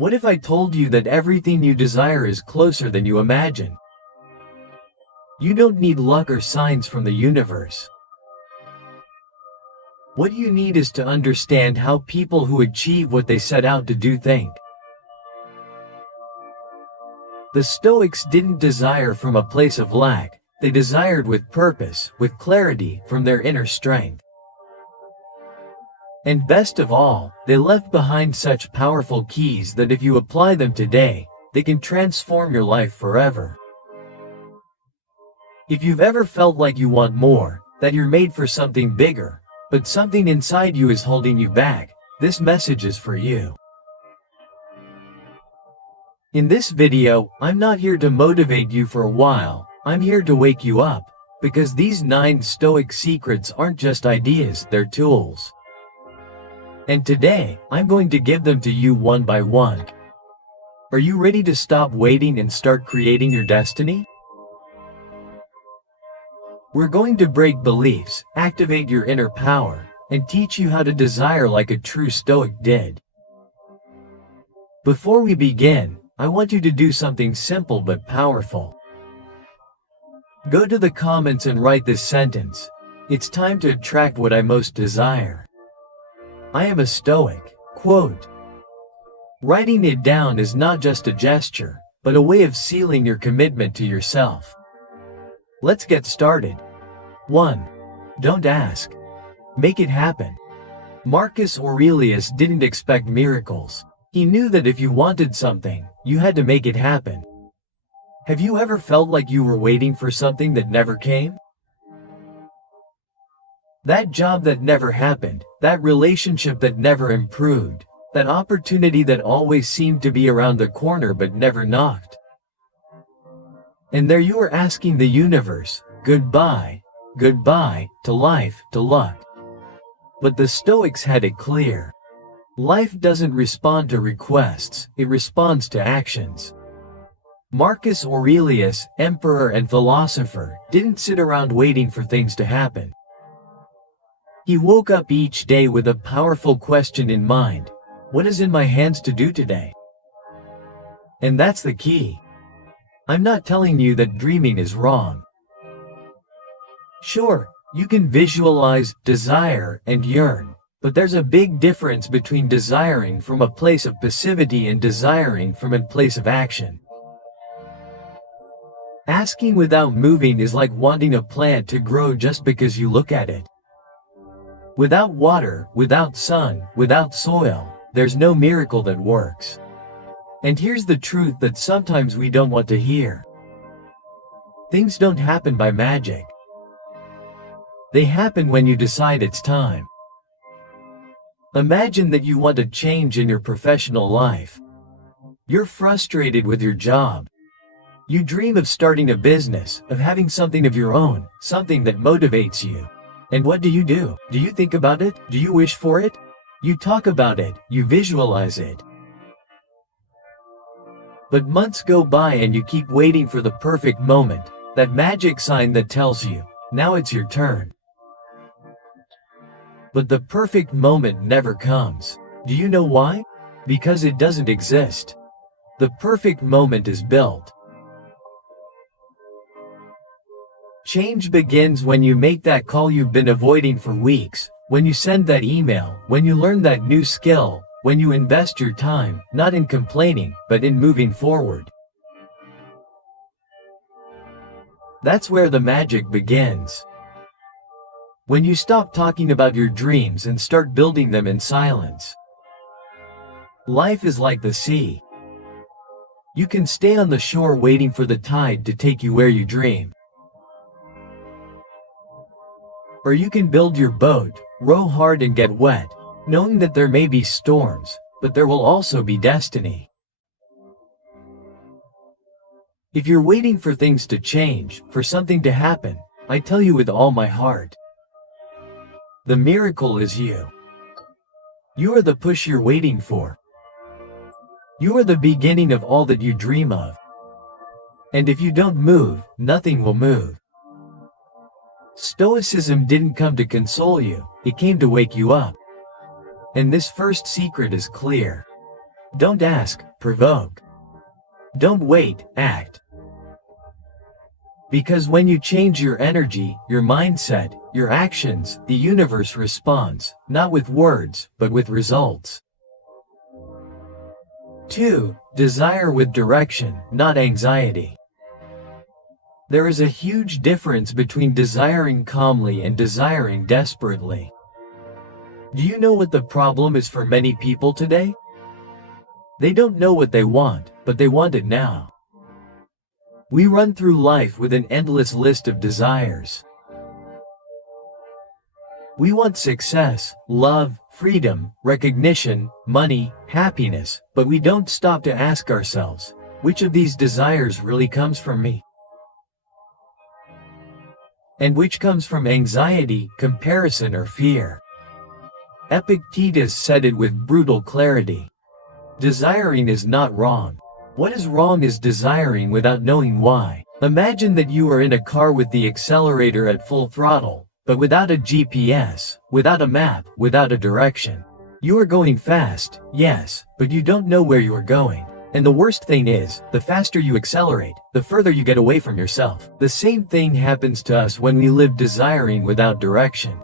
What if I told you that everything you desire is closer than you imagine? You don't need luck or signs from the universe. What you need is to understand how people who achieve what they set out to do think. The Stoics didn't desire from a place of lack, they desired with purpose, with clarity, from their inner strength. And best of all, they left behind such powerful keys that if you apply them today, they can transform your life forever. If you've ever felt like you want more, that you're made for something bigger, but something inside you is holding you back, this message is for you. In this video, I'm not here to motivate you for a while, I'm here to wake you up, because these 9 Stoic secrets aren't just ideas, they're tools. And today, I'm going to give them to you one by one. Are you ready to stop waiting and start creating your destiny? We're going to break beliefs, activate your inner power, and teach you how to desire like a true Stoic did. Before we begin, I want you to do something simple but powerful. Go to the comments and write this sentence: "It's time to attract what I most desire. I am a Stoic." Quote. Writing it down is not just a gesture, but a way of sealing your commitment to yourself. Let's get started. 1. Don't ask. Make it happen. Marcus Aurelius didn't expect miracles. He knew that if you wanted something, you had to make it happen. Have you ever felt like you were waiting for something that never came? That job that never happened, that relationship that never improved, that opportunity that always seemed to be around the corner but never knocked. And there you are asking the universe, goodbye, goodbye, to life, to luck. But the Stoics had it clear. Life doesn't respond to requests, it responds to actions. Marcus Aurelius, emperor and philosopher, didn't sit around waiting for things to happen. He woke up each day with a powerful question in mind: what is in my hands to do today? And that's the key. I'm not telling you that dreaming is wrong. Sure, you can visualize, desire, and yearn, but there's a big difference between desiring from a place of passivity and desiring from a place of action. Asking without moving is like wanting a plant to grow just because you look at it. Without water, without sun, without soil, there's no miracle that works. And here's the truth that sometimes we don't want to hear. Things don't happen by magic. They happen when you decide it's time. Imagine that you want a change in your professional life. You're frustrated with your job. You dream of starting a business, of having something of your own, something that motivates you. And what do? Do you think about it? Do you wish for it? You talk about it, you visualize it. But months go by and you keep waiting for the perfect moment, that magic sign that tells you, now it's your turn. But the perfect moment never comes. Do you know why? Because it doesn't exist. The perfect moment is built. Change begins when you make that call you've been avoiding for weeks, when you send that email, when you learn that new skill, when you invest your time, not in complaining, but in moving forward. That's where the magic begins. When you stop talking about your dreams and start building them in silence. Life is like the sea. You can stay on the shore waiting for the tide to take you where you dream. Or you can build your boat, row hard and get wet, knowing that there may be storms, but there will also be destiny. If you're waiting for things to change, for something to happen, I tell you with all my heart, the miracle is you. You are the push you're waiting for. You are the beginning of all that you dream of. And if you don't move, nothing will move. Stoicism didn't come to console you, it came to wake you up. And this first secret is clear. Don't ask, provoke. Don't wait, act. Because when you change your energy, your mindset, your actions, the universe responds, not with words, but with results. 2. Desire with direction, not anxiety. There is a huge difference between desiring calmly and desiring desperately. Do you know what the problem is for many people today? They don't know what they want, but they want it now. We run through life with an endless list of desires. We want success, love, freedom, recognition, money, happiness, but we don't stop to ask ourselves, which of these desires really comes from me? And which comes from anxiety, comparison, or fear? Epictetus said it with brutal clarity. Desiring is not wrong. What is wrong is desiring without knowing why. Imagine that you are in a car with the accelerator at full throttle, but without a GPS, without a map, without a direction. You are going fast, yes, but you don't know where you are going. And the worst thing is, the faster you accelerate, the further you get away from yourself. The same thing happens to us when we live desiring without direction.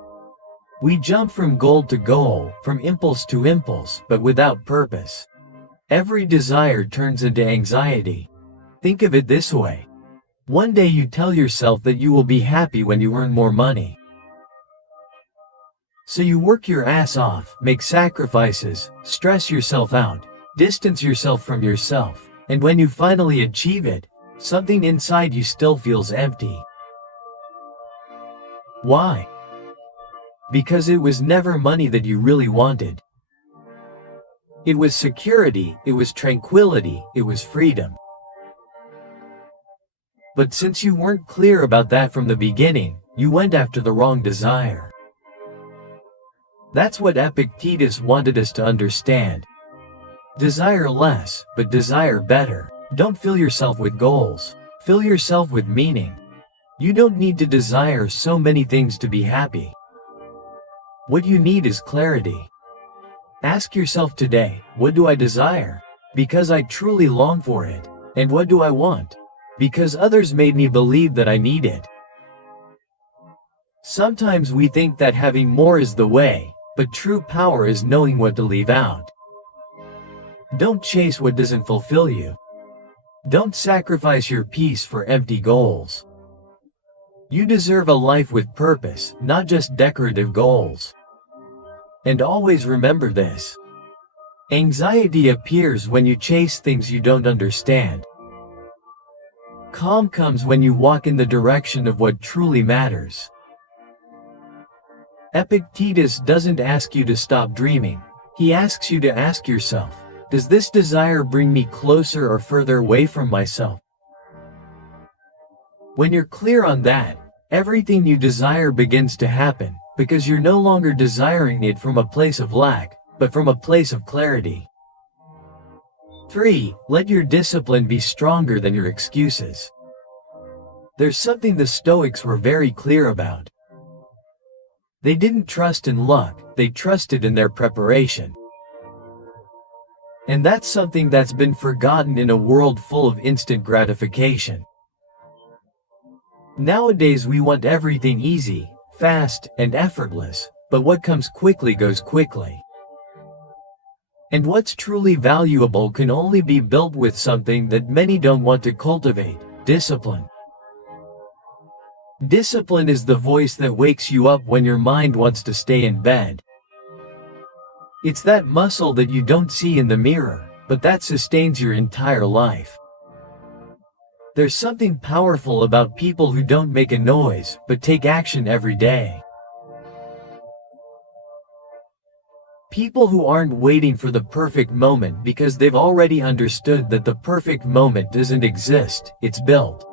We jump from goal to goal, from impulse to impulse, but without purpose. Every desire turns into anxiety. Think of it this way. One day you tell yourself that you will be happy when you earn more money. So you work your ass off, make sacrifices, stress yourself out, distance yourself from yourself, and when you finally achieve it, something inside you still feels empty. Why? Because it was never money that you really wanted. It was security, it was tranquility, it was freedom. But since you weren't clear about that from the beginning, you went after the wrong desire. That's what Epictetus wanted us to understand. Desire less, but desire better. Don't fill yourself with goals. Fill yourself with meaning. You don't need to desire so many things to be happy. What you need is clarity. Ask yourself today, what do I desire? Because I truly long for it. And what do I want? Because others made me believe that I need it. Sometimes we think that having more is the way, but true power is knowing what to leave out. Don't chase what doesn't fulfill you. Don't sacrifice your peace for empty goals. You deserve a life with purpose, not just decorative goals. And always remember this. Anxiety appears when you chase things you don't understand. Calm comes when you walk in the direction of what truly matters. Epictetus doesn't ask you to stop dreaming. He asks you to ask yourself, does this desire bring me closer or further away from myself? When you're clear on that, everything you desire begins to happen, because you're no longer desiring it from a place of lack, but from a place of clarity. 3. Let your discipline be stronger than your excuses. There's something the Stoics were very clear about. They didn't trust in luck, they trusted in their preparation. And that's something that's been forgotten in a world full of instant gratification. Nowadays we want everything easy, fast, and effortless, but what comes quickly goes quickly. And what's truly valuable can only be built with something that many don't want to cultivate: discipline. Discipline is the voice that wakes you up when your mind wants to stay in bed. It's that muscle that you don't see in the mirror, but that sustains your entire life. There's something powerful about people who don't make a noise, but take action every day. People who aren't waiting for the perfect moment because they've already understood that the perfect moment doesn't exist, it's built.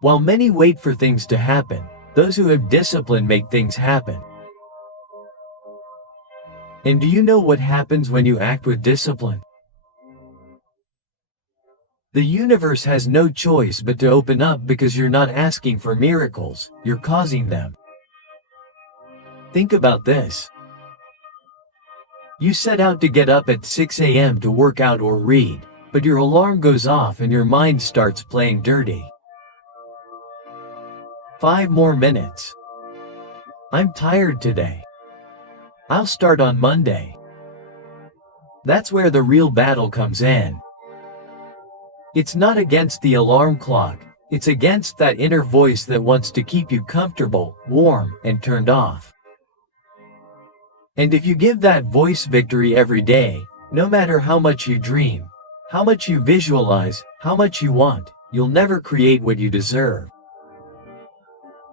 While many wait for things to happen, those who have discipline make things happen. And do you know what happens when you act with discipline? The universe has no choice but to open up, because you're not asking for miracles, you're causing them. Think about this. You set out to get up at 6 a.m. to work out or read, but your alarm goes off and your mind starts playing dirty. 5 more minutes. I'm tired today. I'll start on Monday. That's where the real battle comes in. It's not against the alarm clock, it's against that inner voice that wants to keep you comfortable, warm, and turned off. And if you give that voice victory every day, no matter how much you dream, how much you visualize, how much you want, you'll never create what you deserve.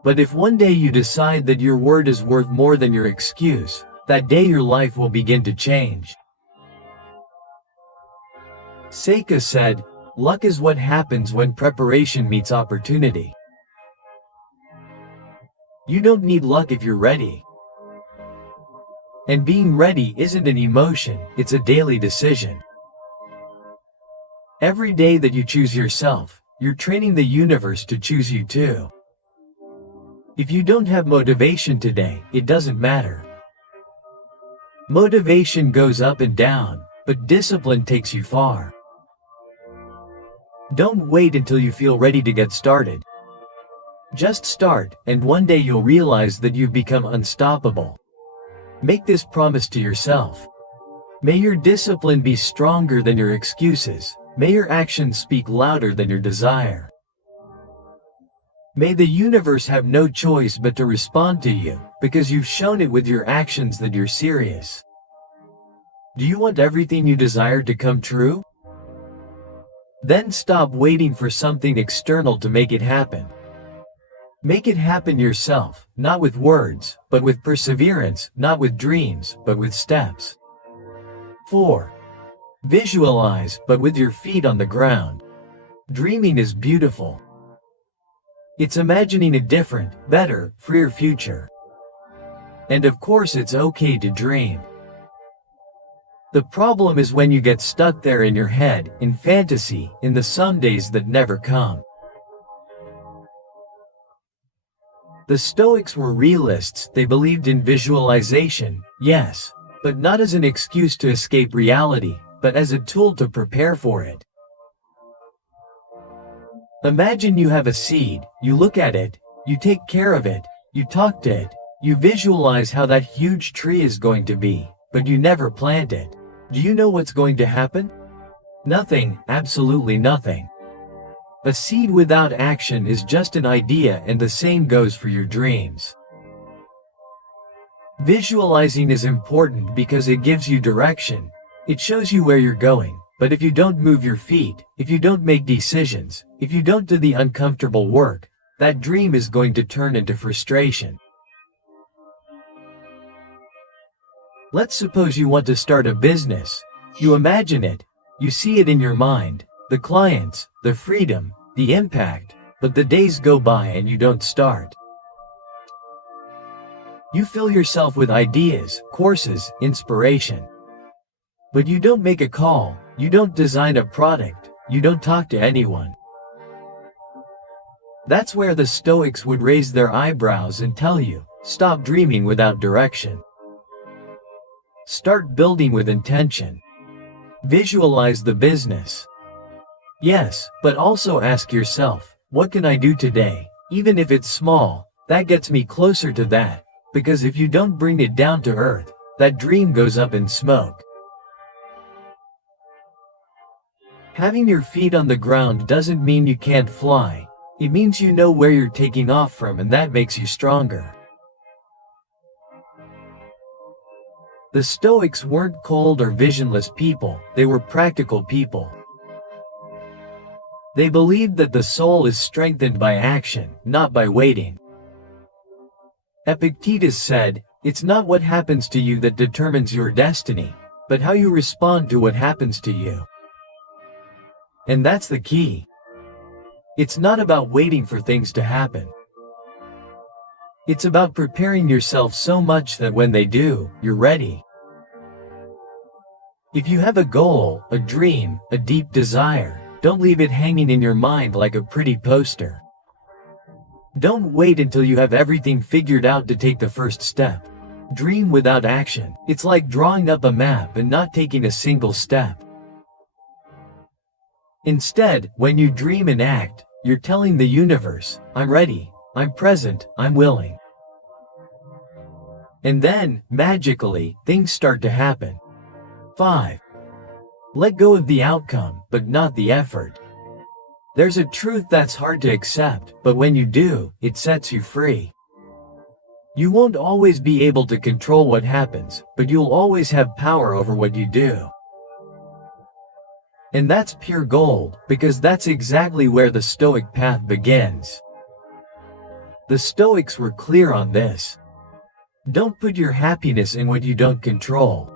But if one day you decide that your word is worth more than your excuse, that day your life will begin to change. Seneca said, "Luck is what happens when preparation meets opportunity." You don't need luck if you're ready. And being ready isn't an emotion, it's a daily decision. Every day that you choose yourself, you're training the universe to choose you too. If you don't have motivation today, it doesn't matter. Motivation goes up and down, but discipline takes you far. Don't wait until you feel ready to get started. Just start, and one day you'll realize that you've become unstoppable. Make this promise to yourself. May your discipline be stronger than your excuses. May your actions speak louder than your desire. May the universe have no choice but to respond to you, because you've shown it with your actions that you're serious. Do you want everything you desire to come true? Then stop waiting for something external to make it happen. Make it happen yourself, not with words, but with perseverance, not with dreams, but with steps. 4. Visualize, but with your feet on the ground. Dreaming is beautiful. It's imagining a different, better, freer future. And of course it's okay to dream. The problem is when you get stuck there in your head, in fantasy, in the somedays that never come. The Stoics were realists. They believed in visualization, yes, but not as an excuse to escape reality, but as a tool to prepare for it. Imagine you have a seed, you look at it, you take care of it, you talk to it, you visualize how that huge tree is going to be, but you never plant it. Do you know what's going to happen? Nothing, absolutely nothing. A seed without action is just an idea, and the same goes for your dreams. Visualizing is important because it gives you direction. It shows you where you're going, but if you don't move your feet, if you don't make decisions, if you don't do the uncomfortable work, that dream is going to turn into frustration. Let's suppose you want to start a business. You imagine it, you see it in your mind, the clients, the freedom, the impact, but the days go by and you don't start. You fill yourself with ideas, courses, inspiration. But you don't make a call, you don't design a product, you don't talk to anyone. That's where the Stoics would raise their eyebrows and tell you, stop dreaming without direction. Start building with intention. Visualize the business. Yes, but also ask yourself, what can I do today, even if it's small, that gets me closer to that, because if you don't bring it down to earth, that dream goes up in smoke. Having your feet on the ground doesn't mean you can't fly, it means you know where you're taking off from, and that makes you stronger. The Stoics weren't cold or visionless people, they were practical people. They believed that the soul is strengthened by action, not by waiting. Epictetus said, "It's not what happens to you that determines your destiny, but how you respond to what happens to you." And that's the key. It's not about waiting for things to happen. It's about preparing yourself so much that when they do, you're ready. If you have a goal, a dream, a deep desire, don't leave it hanging in your mind like a pretty poster. Don't wait until you have everything figured out to take the first step. Dream without action. It's like drawing up a map and not taking a single step. Instead, when you dream and act, you're telling the universe, I'm ready, I'm present, I'm willing. And then, magically, things start to happen. 5. Let go of the outcome, but not the effort. There's a truth that's hard to accept, but when you do, it sets you free. You won't always be able to control what happens, but you'll always have power over what you do. And that's pure gold, because that's exactly where the Stoic path begins. The Stoics were clear on this. Don't put your happiness in what you don't control.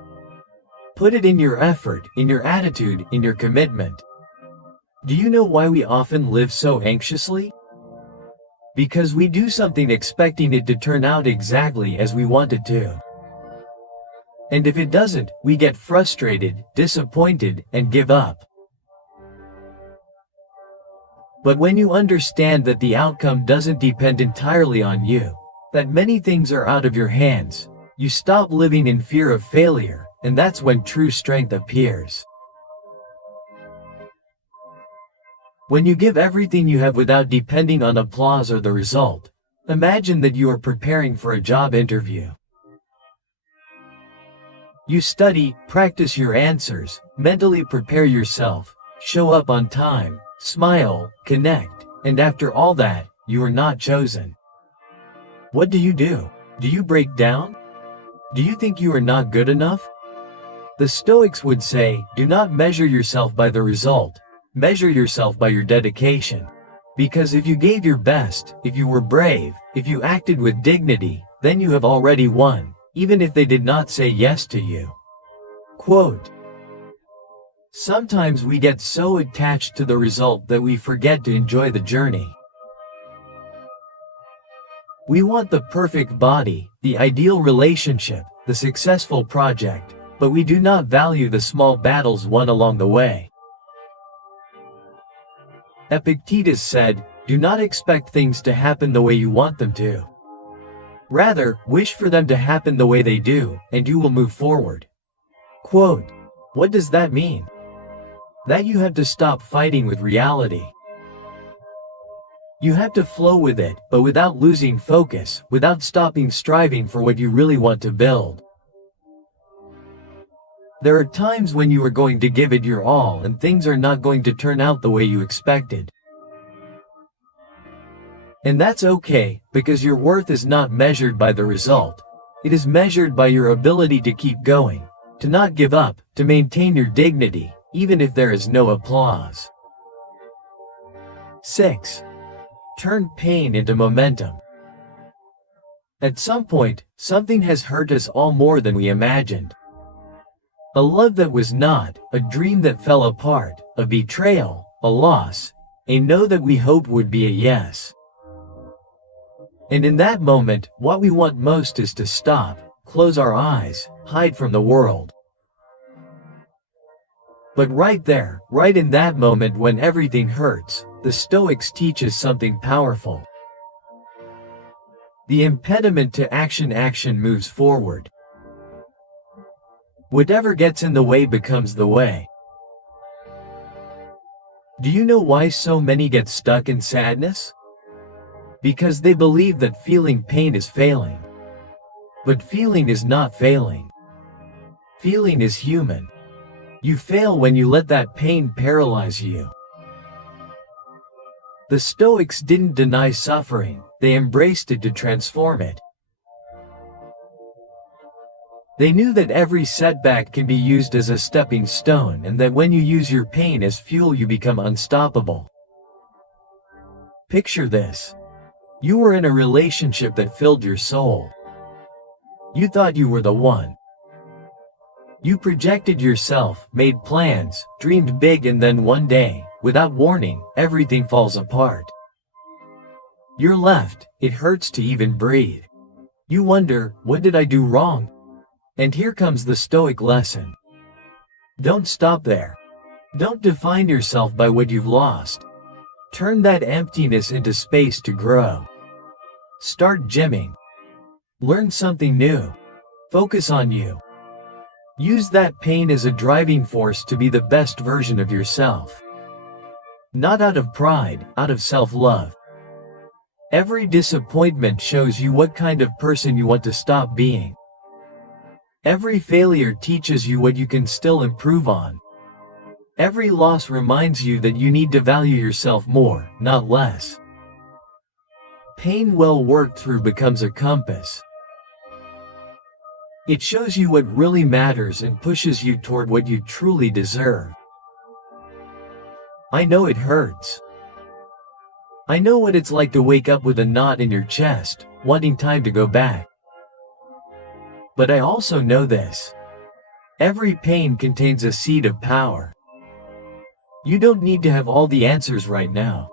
Put it in your effort, in your attitude, in your commitment. Do you know why we often live so anxiously? Because we do something expecting it to turn out exactly as we want it to. And if it doesn't, we get frustrated, disappointed, and give up. But when you understand that the outcome doesn't depend entirely on you, that many things are out of your hands, you stop living in fear of failure, and that's when true strength appears. When you give everything you have without depending on applause or the result, imagine that you are preparing for a job interview. You study, practice your answers, mentally prepare yourself, show up on time, smile, connect, and after all that, you are not chosen. What do? Do you break down? Do you think you are not good enough? The Stoics would say, do not measure yourself by the result. Measure yourself by your dedication. Because if you gave your best, if you were brave, if you acted with dignity, then you have already won, even if they did not say yes to you. Quote, sometimes we get so attached to the result that we forget to enjoy the journey. We want the perfect body, the ideal relationship, the successful project, but we do not value the small battles won along the way. Epictetus said, do not expect things to happen the way you want them to. Rather, wish for them to happen the way they do, and you will move forward. Quote, what does that mean? That you have to stop fighting with reality. You have to flow with it, but without losing focus, without stopping striving for what you really want to build. There are times when you are going to give it your all and things are not going to turn out the way you expected. And that's okay, because your worth is not measured by the result. It is measured by your ability to keep going, to not give up, to maintain your dignity, even if there is no applause. 6. Turn pain into momentum. At some point, something has hurt us all more than we imagined. A love that was not, a dream that fell apart, a betrayal, a loss, a no that we hoped would be a yes. And in that moment, what we want most is to stop, close our eyes, hide from the world. But right there, right in that moment when everything hurts, the Stoics teach us something powerful. The impediment to action moves forward. Whatever gets in the way becomes the way. Do you know why so many get stuck in sadness? Because they believe that feeling pain is failing. But feeling is not failing. Feeling is human. You fail when you let that pain paralyze you. The Stoics didn't deny suffering, they embraced it to transform it. They knew that every setback can be used as a stepping stone and that when you use your pain as fuel you become unstoppable. Picture this. You were in a relationship that filled your soul. You thought you were the one. You projected yourself, made plans, dreamed big, and then one day, without warning, everything falls apart. You're left, it hurts to even breathe. You wonder, what did I do wrong? And here comes the Stoic lesson. Don't stop there. Don't define yourself by what you've lost. Turn that emptiness into space to grow. Start gymming. Learn something new. Focus on you. Use that pain as a driving force to be the best version of yourself. Not out of pride, out of self-love. Every disappointment shows you what kind of person you want to stop being. Every failure teaches you what you can still improve on. Every loss reminds you that you need to value yourself more, not less. Pain well worked through becomes a compass. It shows you what really matters and pushes you toward what you truly deserve. I know it hurts. I know what it's like to wake up with a knot in your chest, wanting time to go back. But I also know this. Every pain contains a seed of power. You don't need to have all the answers right now.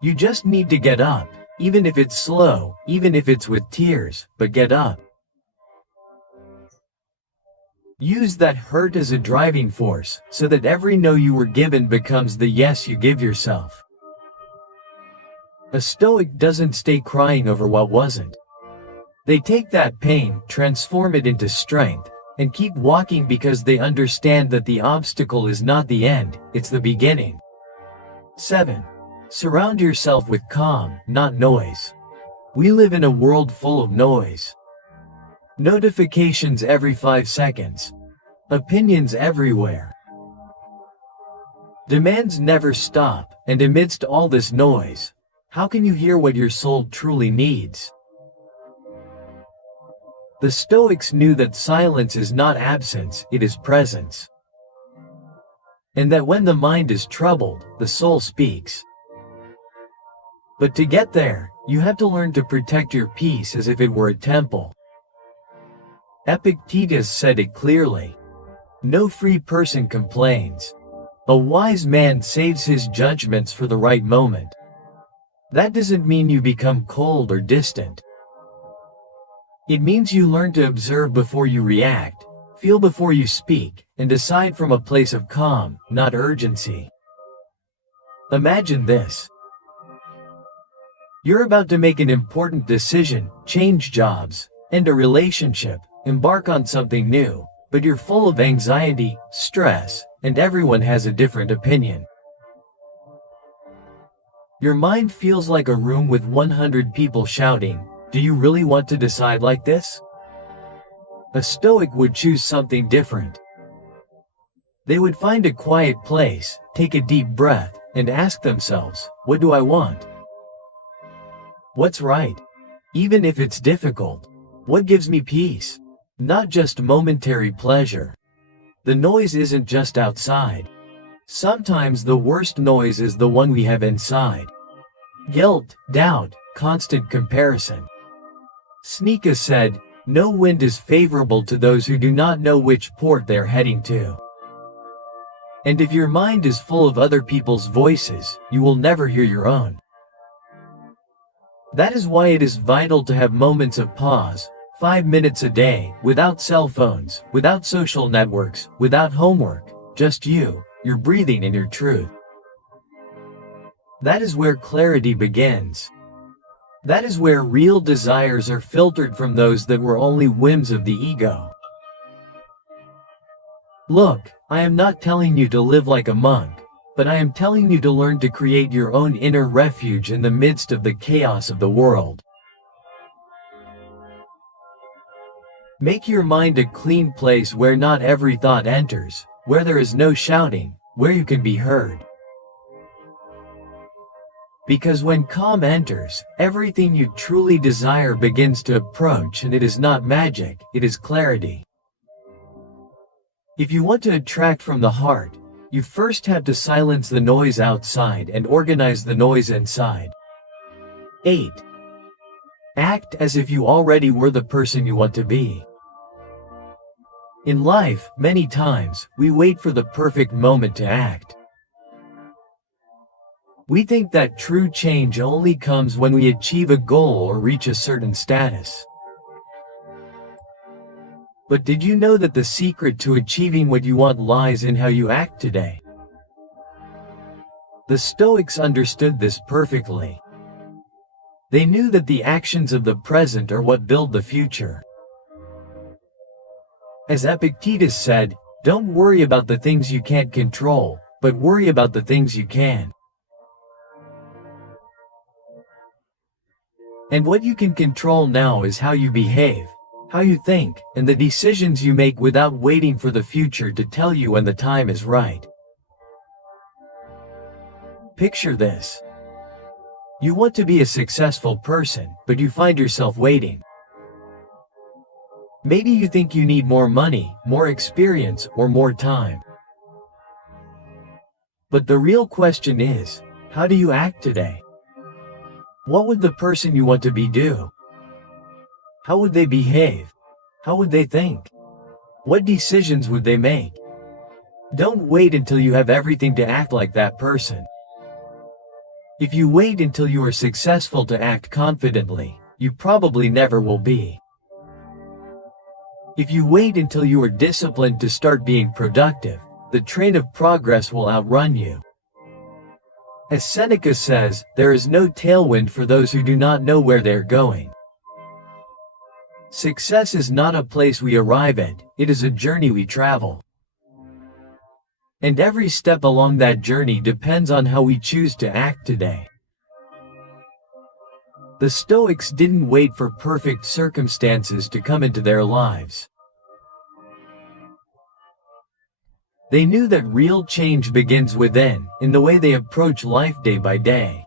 You just need to get up, even if it's slow, even if it's with tears, but get up. Use that hurt as a driving force, so that every no you were given becomes the yes you give yourself. A Stoic doesn't stay crying over what wasn't. They take that pain, transform it into strength, and keep walking because they understand that the obstacle is not the end, it's the beginning. 7. Surround yourself with calm, not noise. We live in a world full of noise. Notifications every 5 seconds. Opinions everywhere. Demands never stop, and amidst all this noise, how can you hear what your soul truly needs? The Stoics knew that silence is not absence, it is presence. And that when the mind is troubled, the soul speaks. But to get there, you have to learn to protect your peace as if it were a temple. Epictetus said it clearly. No free person complains. A wise man saves his judgments for the right moment. That doesn't mean you become cold or distant. It means you learn to observe before you react, feel before you speak, and decide from a place of calm, not urgency. Imagine this. You're about to make an important decision, change jobs, end a relationship, embark on something new, but you're full of anxiety, stress, and everyone has a different opinion. Your mind feels like a room with 100 people shouting, "Do you really want to decide like this?" A Stoic would choose something different. They would find a quiet place, take a deep breath, and ask themselves, what do I want? What's right? Even if it's difficult. What gives me peace? Not just momentary pleasure. The noise isn't just outside. Sometimes the worst noise is the one we have inside. Guilt, doubt, constant comparison. Seneca said, "No wind is favorable to those who do not know which port they're heading to." And if your mind is full of other people's voices, you will never hear your own. That is why it is vital to have moments of pause, 5 minutes a day, without cell phones, without social networks, without homework, just you, your breathing and your truth. That is where clarity begins. That is where real desires are filtered from those that were only whims of the ego. Look, I am not telling you to live like a monk, but I am telling you to learn to create your own inner refuge in the midst of the chaos of the world. Make your mind a clean place where not every thought enters, where there is no shouting, where you can be heard. Because when calm enters, everything you truly desire begins to approach, and it is not magic, it is clarity. If you want to attract from the heart, you first have to silence the noise outside and organize the noise inside. 8. Act as if you already were the person you want to be. In life, many times, we wait for the perfect moment to act. We think that true change only comes when we achieve a goal or reach a certain status. But did you know that the secret to achieving what you want lies in how you act today? The Stoics understood this perfectly. They knew that the actions of the present are what build the future. As Epictetus said, don't worry about the things you can't control, but worry about the things you can. And what you can control now is how you behave, how you think, and the decisions you make without waiting for the future to tell you when the time is right. Picture this. You want to be a successful person, but you find yourself waiting. Maybe you think you need more money, more experience, or more time. But the real question is, how do you act today? What would the person you want to be do? How would they behave? How would they think? What decisions would they make? Don't wait until you have everything to act like that person. If you wait until you are successful to act confidently, you probably never will be. If you wait until you are disciplined to start being productive, the train of progress will outrun you. As Seneca says, there is no tailwind for those who do not know where they are going. Success is not a place we arrive at, it is a journey we travel. And every step along that journey depends on how we choose to act today. The Stoics didn't wait for perfect circumstances to come into their lives. They knew that real change begins within, in the way they approach life day by day.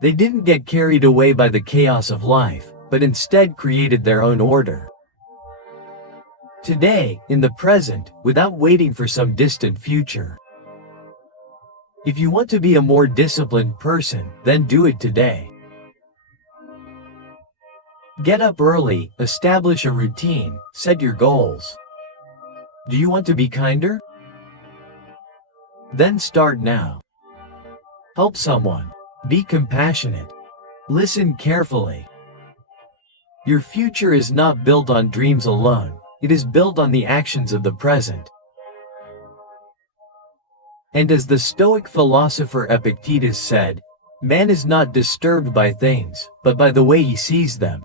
They didn't get carried away by the chaos of life, but instead created their own order. Today, in the present, without waiting for some distant future. If you want to be a more disciplined person, then do it today. Get up early, establish a routine, set your goals. Do you want to be kinder? Then start now. Help someone. Be compassionate. Listen carefully. Your future is not built on dreams alone. It is built on the actions of the present. And as the Stoic philosopher Epictetus said, man is not disturbed by things, but by the way he sees them.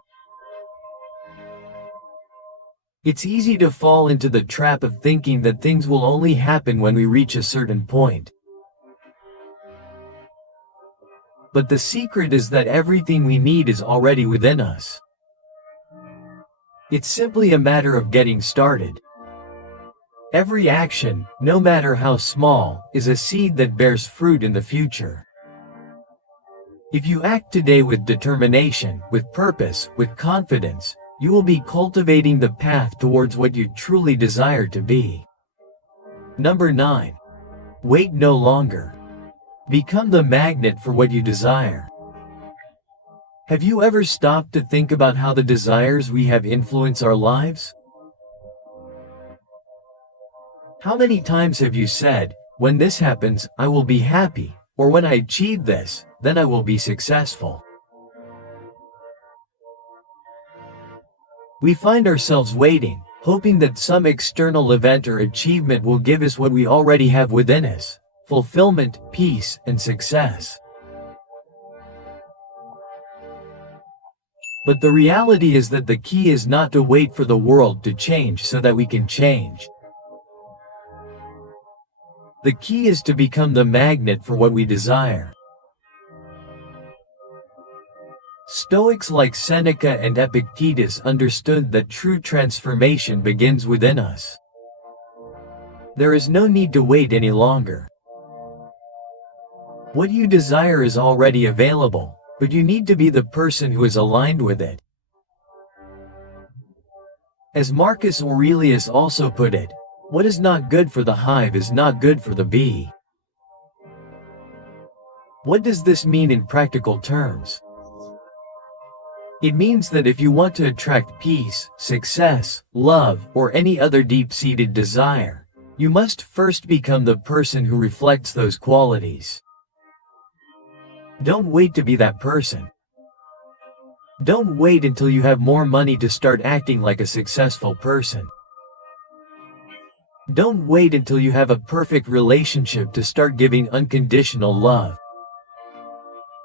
It's easy to fall into the trap of thinking that things will only happen when we reach a certain point. But the secret is that everything we need is already within us. It's simply a matter of getting started. Every action, no matter how small, is a seed that bears fruit in the future. If you act today with determination, with purpose, with confidence, you will be cultivating the path towards what you truly desire to be. Number 9. Wait no longer. Become the magnet for what you desire. Have you ever stopped to think about how the desires we have influence our lives? How many times have you said, when this happens, I will be happy, or when I achieve this, then I will be successful? We find ourselves waiting, hoping that some external event or achievement will give us what we already have within us: fulfillment, peace, and success. But the reality is that the key is not to wait for the world to change so that we can change. The key is to become the magnet for what we desire. Stoics like Seneca and Epictetus understood that true transformation begins within us. There is no need to wait any longer. What you desire is already available, but you need to be the person who is aligned with it. As Marcus Aurelius also put it, what is not good for the hive is not good for the bee. What does this mean in practical terms? It means that if you want to attract peace, success, love, or any other deep-seated desire, you must first become the person who reflects those qualities. Don't wait to be that person. Don't wait until you have more money to start acting like a successful person. Don't wait until you have a perfect relationship to start giving unconditional love.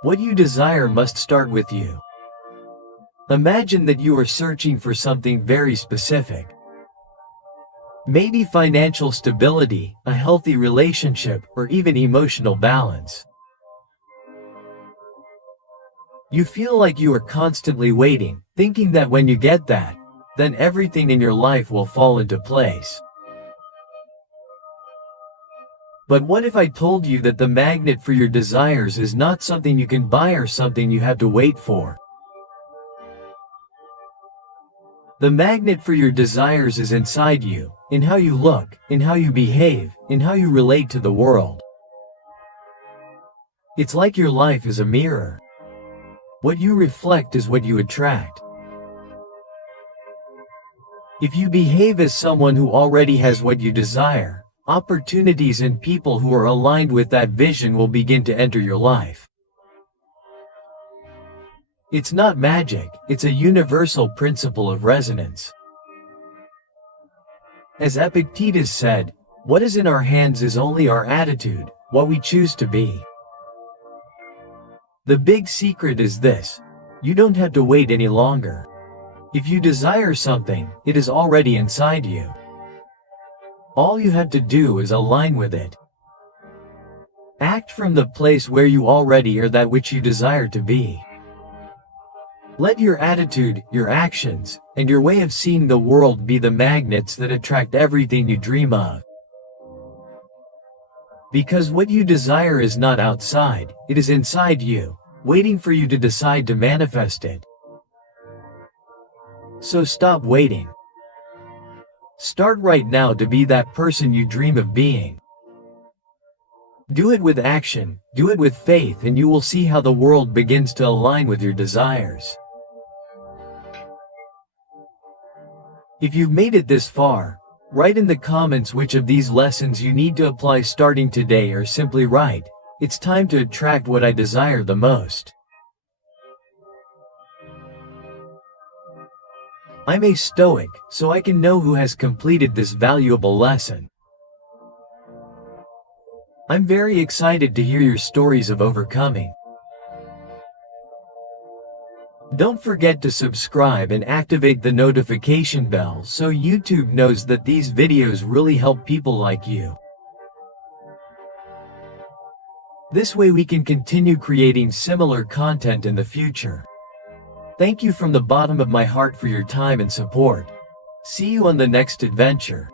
What you desire must start with you. Imagine that you are searching for something very specific. Maybe financial stability, a healthy relationship, or even emotional balance. You feel like you are constantly waiting, thinking that when you get that, then everything in your life will fall into place. But what if I told you that the magnet for your desires is not something you can buy or something you have to wait for? The magnet for your desires is inside you, in how you look, in how you behave, in how you relate to the world. It's like your life is a mirror. What you reflect is what you attract. If you behave as someone who already has what you desire, opportunities and people who are aligned with that vision will begin to enter your life. It's not magic, it's a universal principle of resonance. As Epictetus said, what is in our hands is only our attitude, what we choose to be. The big secret is this: you don't have to wait any longer. If you desire something, it is already inside you. All you have to do is align with it. Act from the place where you already are that which you desire to be. Let your attitude, your actions, and your way of seeing the world be the magnets that attract everything you dream of. Because what you desire is not outside, it is inside you, waiting for you to decide to manifest it. So stop waiting. Start right now to be that person you dream of being. Do it with action, do it with faith, and you will see how the world begins to align with your desires. If you've made it this far, write in the comments which of these lessons you need to apply starting today, or simply write, "It's time to attract what I desire the most." I'm a Stoic, so I can know who has completed this valuable lesson. I'm very excited to hear your stories of overcoming. Don't forget to subscribe and activate the notification bell so YouTube knows that these videos really help people like you. This way we can continue creating similar content in the future. Thank you from the bottom of my heart for your time and support. See you on the next adventure.